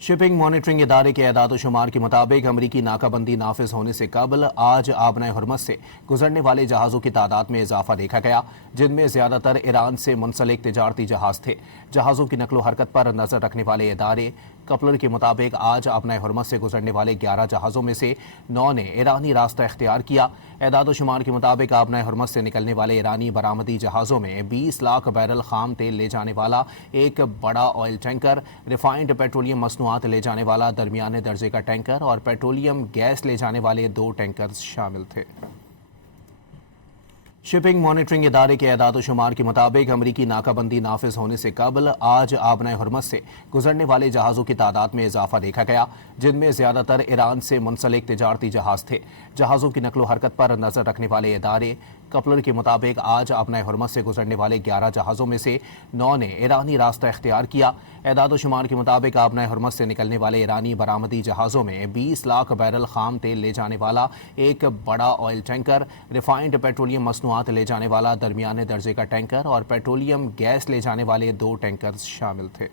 Shipping monitoring इदारे के एदाद शुमार के मुताबिक अमरीकी नाकाबंदी नाफिज होने से कबल आज आबनाए हुर्मस से गुजरने वाले जहाज़ों की तादाद में इजाफा देखा गया, जिनमें ज़्यादातर ईरान से मुंसलिक तिजारती जहाज़ थे। जहाज़ों की नकलो हरकत पर नज़र रखने वाले इदारे कपलर के मुताबिक आज आबनाए हुर्मस से गुजरने वाले 11 जहाज़ों में से 9 ने ईरानी रास्ता इख्तियार किया। एदाद शुमार के मुताबिक आबनाए हुर्मस से निकलने वाले ईरानी बरामदी जहाज़ों में 20 लाख बैरल खाम तेल ले जाने वाला एक बड़ा ऑयल टैंकर, रिफाइंड पेट्रोलियम मसनूआत ले जाने वाला दरमियाने दर्जे का टैंकर और पेट्रोलियम गैस ले जाने वाले 2 टैंकर्स शामिल थे। शिपिंग मॉनिटरिंग इदारे के एदाद शुमार के मुताबिक अमरीकी नाकाबंदी नाफिज होने से कबल आज आबनाए हुर्मस से गुजरने वाले जहाज़ों की तादाद में इजाफा देखा गया, जिनमें ज़्यादातर ईरान से मुंसलिक तिजारती जहाज़ थे। जहाज़ों की नकलो हरकत पर नज़र रखने वाले इदारे कपलर के मुताबिक आज आबनाए हुर्मस से गुजरने वाले 11 जहाज़ों में से 9 ने ईरानी रास्ता इख्तियार किया। एदाद शुमार के मुताबिक आबनाए हुर्मस से निकलने वाले ईरानी बरामदी जहाज़ों में 20 लाख बैरल खाम तेल ले जाने वाला एक बड़ा ऑयल टैंकर, रिफाइंड पेट्रोलियम मसनूआत ले जाने वाला दरमियाने दर्जे का टैंकर और पेट्रोलियम गैस ले जाने वाले 2 टैंकर्स शामिल थे।